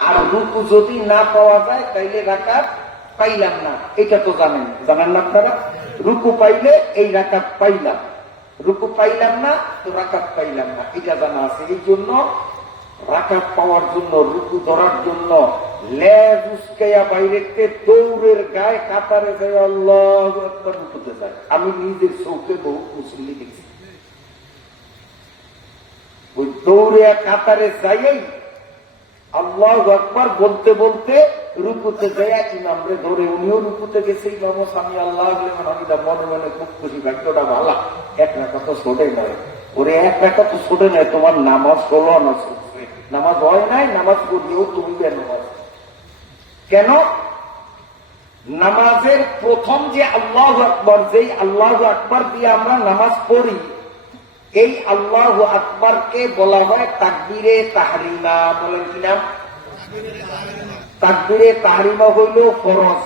আর রুকু যদি না পাওয়া যায় তাইলে রাকাত পাইলাম না, এটা তো জানেন না আপনারা। রুকু পাইলে এই রাকাত পাইলাম, রুকু পাইলাম না তো রাকাত পাইলাম না, এটা জানা আছে। এই জন্য রাকাত পাওয়ার জন্য, রুকু ধরার জন্য লেজ উস্কাইয়া বাইরেতে দৌড়ের গায়ে কাতারে যায় আল্লাহু আকবার রুকুতে যায়। আমি নিজের চোখে বহু মুসল্লি দেখছি, ওই দৌড়ে কাতারে যাইয়াই আল্লাহু আকবার বলতে বলতে রুকুতে যায় ইমামরে ধরে। উনিও রুকুতে গেছে, ইমামও সামি আল্লাহ হামিদা মনে মনে খুব খুশি, ভাগ্যটা ভালো, এক রাকাত তো ছোটে নয়। ওরে এক রাকাত তো ছোটে নয়, তোমার নামাজ হলো না, নামাজ হয় নাই, নামাজ পড়লেও তুমি নামাজ কেন? নামাজের প্রথম যে আল্লাহু আকবার, যেই আল্লাহু আকবার দিয়ে আমরা নামাজ পড়ি, এই আল্লাহু আকবারকে বলা হয় তাকবীরে তাহরিমা। বলেন কি নাম? তাকবীরে তাহরিমা হইল ফরজ।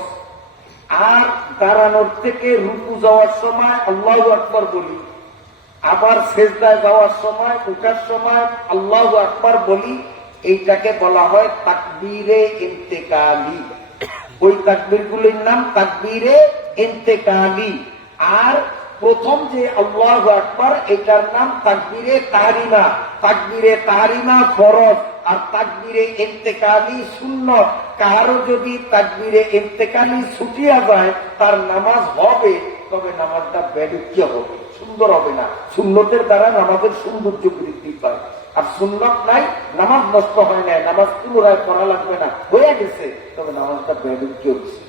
আর দাঁড়ানোর থেকে রুকু যাওয়ার সময় আল্লাহু আকবার বলি, আবার সেজদায় যাওয়ার সময়, উঠার সময় আল্লাহু আকবার বলি, এইটাকে বলা হয় তাকবীরে ইন্তেকালি। ওই তাকবীর গুলির নাম তাকবীরে ইন্তেকালি। আর প্রথম যে আল্লাহু আকবার, এটার নাম তাকবীরে তাহরিমা। তাকবীরে তাহরিমা ফরজ আর তাকবীরে ইন্তেকালি সুন্নত। কারো যদি তাকবীরে ইন্তেকালি ছুটিয়া যায়, তার নামাজ হবে, তবে নামাজটা বেদুক্য হবে, সুন্দর হবে না। সুন্নতের দ্বারা নামাজের সৌন্দর্য বৃদ্ধি পায়। আর সুন্নত নাই, নামাজ নষ্ট হয় না, নামাজ পুনরায় পড়া লাগবে না, হয়ে গেছে, তবে নামাজটা বেদুক্য হচ্ছে,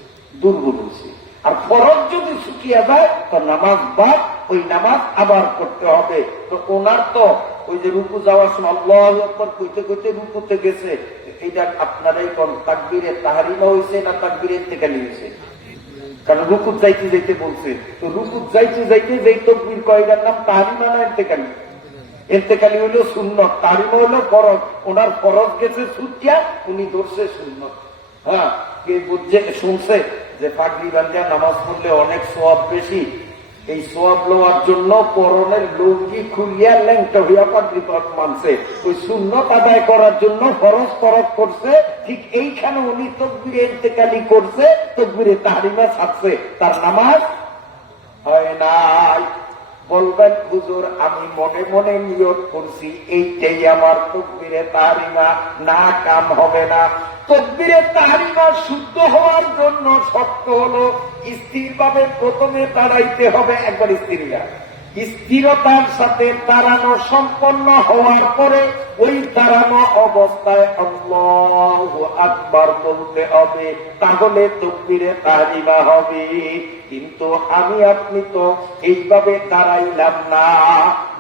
দুর্বল হচ্ছে। আর ফরজ যদি শুকিয়ে যায় তো নামাজ বাদ, ওই নামাজ আবার করতে হবে। তো ওনার তো ওই যে রুকু যাওয়ার সময় আল্লাহু আকবার কইতে কইতে রুকুতে গেছে, এইটা আপনারাই কোন তাকবীরে তাহরিমা হয়েছে না তাকবীরে ইন্তেকালি হয়েছে? কারণ রুকুত যাইতে যাইতে বলছে, তো রুকুত যাইতে যাইতে যেই তাকবীর কয়টার নাম তাহরিমা না ইন্তেকালি? ইন্তেকালি হইল সুন্নত, তাহরিমা হইল ফরজ। ওনার ফরজ গেছে ছুটিয়া, উনি ধরছে সুন্নত। হ্যাঁ, কে বুঝছে শুনছে যে পাগড়ি বান্ধিয়া নামাজ পড়লে অনেক সওয়াব বেশি, এই সওয়াব লওয়ার জন্য পরনের লুঙ্গি খুলিয়া ল্যাংটা হইয়া পাগড়ি মানছে, ওই সুন্নত আদায় করার জন্য ফরজ ফরজ করছে। ঠিক এইখানে উনি তাকবীরে ইন্তেকালি করছে, তাকবীরে তাহরিমা ছাড়ছে, তার নামাজ হয় নাই। বলবেন হুজুর আমি মনে মনে নিয়ত করছি এইটাই আমার তাকবীরে তাহরিমা, না কাম হবে না। তাকবীরে তাহরিমা শুদ্ধ হওয়ার জন্য শর্ত হলো স্থিরভাবে প্রথমে দাঁড়াইতে হবে, একবার স্থিরিয়া, স্থিরতার সাথে দাঁড়ানো সম্পন্ন হওয়ার পরে ওই দাঁড়ানো অবস্থায় আল্লাহু আকবার বলতে হবে, তাহলে তাকবীরে তাহরিমা হবে। কিন্তু আমি আপনি তো এইভাবে দাঁড়াইলাম না,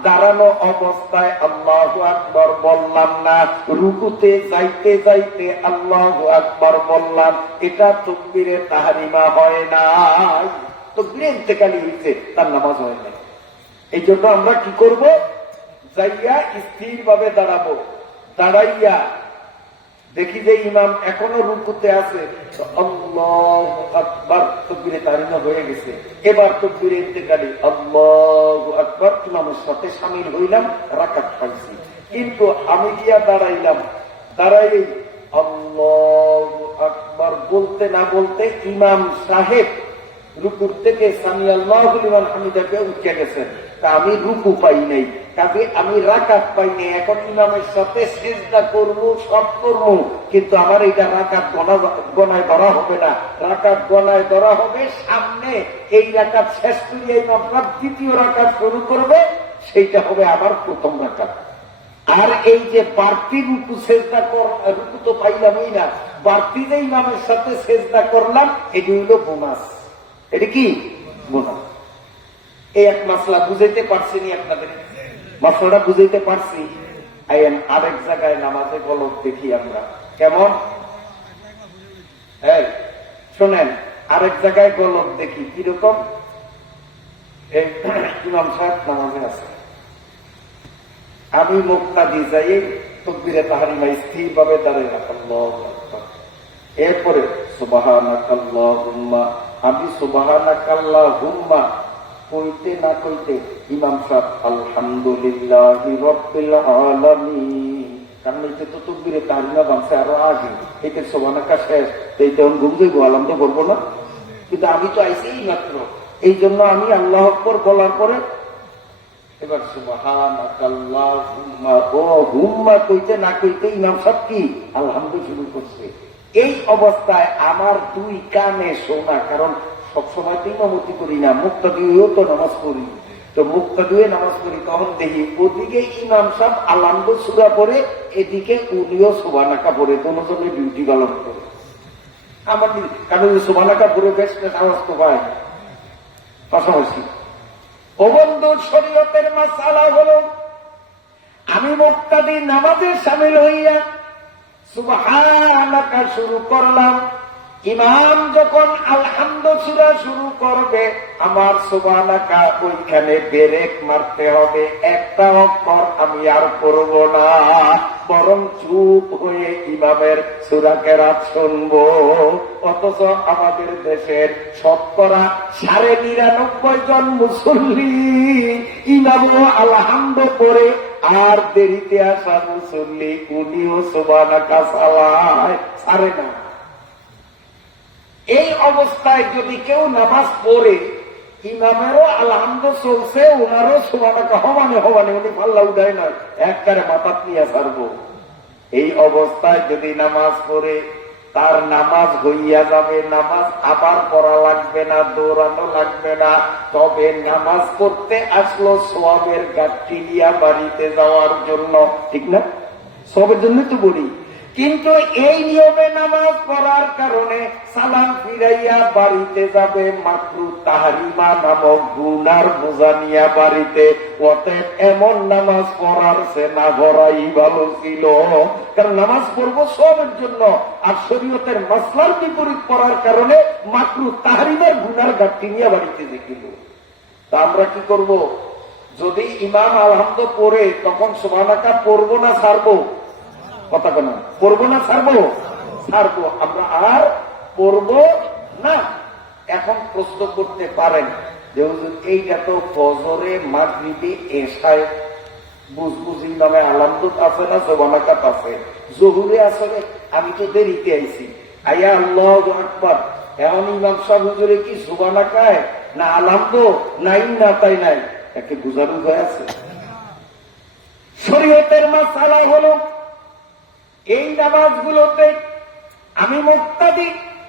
দাঁড়ানো অবস্থায় আল্লাহু আকবার বললাম না, রুকুতে যাইতে যাইতে আল্লাহু আকবার বললাম, এটা তাকবীরে তাহরিমা হয় না, তাকবীরে ইন্তেকালি হয়েছে, তার নামাজ হয় না। এই জন্য আমরা কি করব? যাইয়া স্থির ভাবে দাঁড়াবো, দাঁড়াইয়া দেখি যে ইমাম এখনো রুকুতে আছে, আল্লাহু আকবার, তাকবীরে তাহরিমা হয়ে গেছে, এবার তাকবীরে ইন্তেকালি, আল্লাহু আকবার, ইমামের সাথে শামিল হইলাম, রাকাত পাইছি। কিন্তু আমি গিয়া দাঁড়াইলাম, দাঁড়াই আল্লাহু আকবার বলতে না বলতে ইমাম সাহেব রুকুর থেকে সামি আল্লাহু লিমান হামিদাকে উঠে গেছেন, তা আমি রুকু পাই নাই, কাজে আমি রাকাত পাই নাই। এখন ইমামের সাথে সিজদা করবো, সব করবো, কিন্তু আমার এইটা রাকাত গণায় ধরা হবে না, রাকাত গণায় ধরা হবে সামনে। এই রাকাত শেষ করিয়া ইমাম দ্বিতীয় রাকাত শুরু করবে, সেইটা হবে আমার প্রথম রাকাত। আর এই যে বাড়তি রুকু সেজদা রুকু তো পাইলামই না, বাড়তি যে ইমামের সাথে সেজদা করলাম, এটি হইল বোনাস। এটা কি বোনাস? এই এক মাসলা বুঝাইতে পারছি নি আপনাদের? মাসলাটা বুঝাইতে পারছি? আরেক জায়গায় নামাজে গলত দেখি আমরা কেমন, শোনেন, আরেক জায়গায় গলত দেখি কিরকম। ইমাম সাহেব নামাজে আছে, আমি মুক্তাদি যাই তাকবীরে তাহরিমা স্থির ভাবে দাঁড়িয়ে আল্লাহু আকবার, এরপরে সুবহানাকাল্লাহুম্মা, আমি সুবহানাকাল্লাহুম্মা কইতে না কইতে ইমাম সাহেব আলহামদুলিল্লাহি রাব্বিল আলামিন কারণ এটা তো তকবীরে তাহরিমা বানছে আরো আগে, এটার সোবানাকা শেষ, এই তখন ঘুম যাইবো, আলাম তো করবো না। কিন্তু আমি তো আইসি এই মাত্র, এই জন্য আমি আল্লাহ আকবার বলার পরে এবার সুবহানাকাল্লাহুম্মা, ও হুম্মা কইতে না কইতে ইমাম সাহেব কি আলহামদুলিল্লাহ শুরু করছে। এই অবস্থায় আমার দুই কানে শোনা, কারণ সবসময় তো ইমামতি করি না, মুক্তাদিও তো নামাজ পড়ি, তো মুক্তাদিয়ে নামাজ পড়ি, তখন দেখি ওদিকে ইমাম সাহেব আলহামদুল সূরা পড়ে, এদিকে উনিও সুবহানাকা পড়ে, দুজনে ডিউটি পালন করে। আমার কারণ সুবহানাকা পড়ে বেশ বেশ আওয়াজ তো পায় পাশাপাশি। ও বন্ধু, শরীয়তের মাসালা হলো, আমি মুক্তাদি নামাজে শামিল হইয়া সুবহানাকা শুরু করলাম, ইমাম যখন আলহামদুলিল্লাহ সূরা শুরু করবে, আমার সুবহানাকা ওইখানে ব্রেক মারতে হবে, একটা অক্ষর আমি আর করব না, বরং চুপ হয়ে ইমামের সূরা কেরাত শুনবো। অথচ আমাদের দেশের ৯৯.৯৯ জন মুসল্লি ইমাম আলহামদুলিল্লাহ পড়ে, আর দেরিতে আসা মুসল্লি উনিও সুবহানাকা চালায়, ছাড়ে না। এই অবস্থায় যদি কেউ নামাজ পড়ে, ইমামেরও আলহামদুলিল্লাহ চলছে, ওনারও সুবহানাকা হবানে হবানে, উনি পাল্লা উঠায় নয়, একবারে মাথা নিয়ে ছাড়বো। এই অবস্থায় যদি নামাজ পড়ে, তার নামাজ হইয়া যাবে, নামাজ আবার পড়া লাগবে না, দৌড়ানো লাগবে না, তবে নামাজ পড়তে আসলো সওয়াবের গাঠি নিয়া বাড়িতে যাওয়ার জন্য, ঠিক না? সবের জন্য তো বলি। কিন্তু এই নিয়মে নামাজ পড়ার কারণে সালাম ফিরাইয়া বাড়িতে যাবে মাকরু তাহরিমা নামক গুনার বোঝা নিয়া বাড়িতে। অতএব এমন নামাজ পড়ার সে না পড়াই ভালো ছিল, কারণ নামাজ পড়বো সবের জন্য, আর শরীয়তের মাসলার বিপরীত পড়ার কারণে মাকরু তাহরিমার গুনার ঘাটতি নিয়ে বাড়িতে দেখিল। তা আমরা কি করব? যদি ইমাম আলহামদুলিল্লাহ পড়ে, তখন সুবহানাকা পড়বো না ছাড়বো? কথা কেনা পড়বো না ছাড়বো? ছাড়বো, আমরা আর পড়বো না। এখন প্রশ্ন করতে পারেন যে হুজুর, এইটা তো ফজরে মাগরিবে এশায় বুঝবুঝি নামে আলহামদুলিল্লাহ আছে না, সুবহানাকা আছে, জোহরে আসলে আমি তো দেরিতে আইছি, আয়া আল্লাহু আকবার, এখন ইমাম সাহেব হুজুরে কি সুবহানাকায় না আলহামদুলিল্লাহ নাই না তাই নাই, একে বুঝানো হয়ে আছে। শরীয়তের মাসালা হলো, এই নামাজগুলোতে আমি মুক্তাদি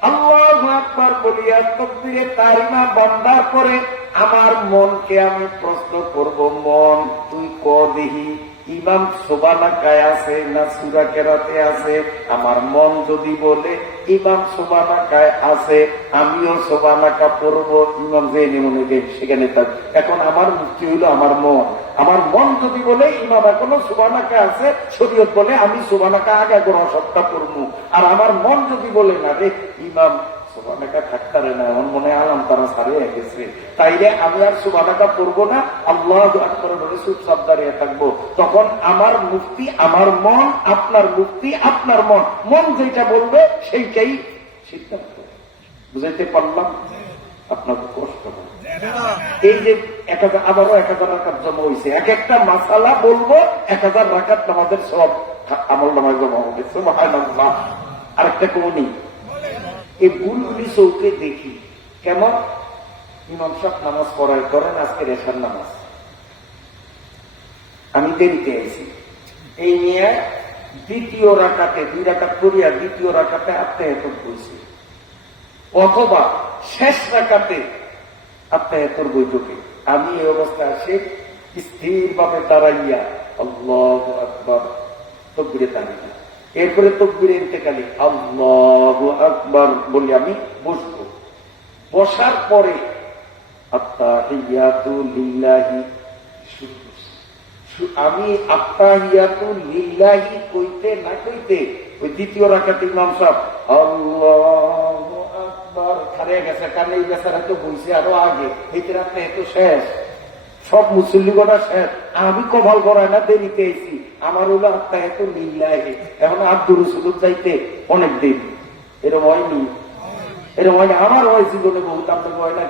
আল্লাহু আকবার বলিয়া তাকবীরে তাহরিমা বন্দার করে আমার মনকে আমি প্রশ্ন করব, মন তুই ক দেখি ইমাম সুবহানাকায় আছে না সূরা কেরাতে আছে? আমার মন যদি বলে ইমাম সুবহানাকায় আছে, আমিও সুবহানাকা পড়ব, ইমাম যে মনে দেখ সেখানে থাক। এখন আমার মুক্তি হইল আমার মন। আমার মন যদি বলে ইমাম এখনো সুবহানাকা আছে, শরীয়ত বলে আমি সুবহানাকা আগে গোড়া সবটা পড়বো, আর আমার মন যদি বলে না রে ইমাম সুবহানাকা থাকতারে না, এমন মনে আলাম তারা ছাড়িয়ে গেছে, তাইলে আমি আর সুবহানাকা পড়বো না, আল্লাহু আকবার বলে চুপচাপ দাঁড়িয়ে থাকবো। তখন আমার মুক্তি আমার মন, আপনার মুক্তি আপনার মন, মন যেটা বলবে সেইটাই সিদ্ধান্ত। বুঝাইতে পারলাম? আপনাকে কষ্ট হবে। এই যে 1000 আবারও 1000 রাকাত জমা হয়েছে, এক একটা মাসালা বলবো, 1000 রাকাত আমাদের সব আমল নামায় জমা হবে। সুবহানাল্লাহ। আরেকটা কৌনি, এই বুলবুলি চৌকে দেখি কেমন ইমাম সাহেব নামাজ পড়ায়, করেন আজকে এশার নামাজ, আমি দেরিতে আছি, এই নিয়ে দ্বিতীয় রাকাতে 2 রাকাত করিয়া দ্বিতীয় রাকাতে আত্মায়াতুল বলছি, অথবা শেষ রাকাতে আত্মায়াতুল বৈঠকে আমি এই অবস্থা আসে স্থির ভাবে দাঁড়াইয়া আল্লাহু আকবার তাকবীরে তাহরিমা, এরপরে তাকবীরে ইন্তেকালি আল্লাহু আকবার বলি আমি বসবো। বসার পরে আত্তাহিয়াতু লিল্লাহি, আমি আত্তাহিয়াতু লিল্লাহি কইতে না কইতে ওই দ্বিতীয় রাকাতে ইমাম সাহেব আল্লাহু আকবার খারে গেছে, কারণ এই বেচারা তো বইছে আরো আগে, এই রাতে তো শেষ, সব মুসল্লিগণা শেষ, আমি কপাল করাই না দেরিতে এসি, আমার হলো আত্তাহিয়াতু লিল্লাহি। এখন আব্দুর রাসূল যাইতে অনেক দিন, এরকম হয়নি, এরকম হয়নি, আমার হয় জীবনে বহুত, আপনাকে হয় না।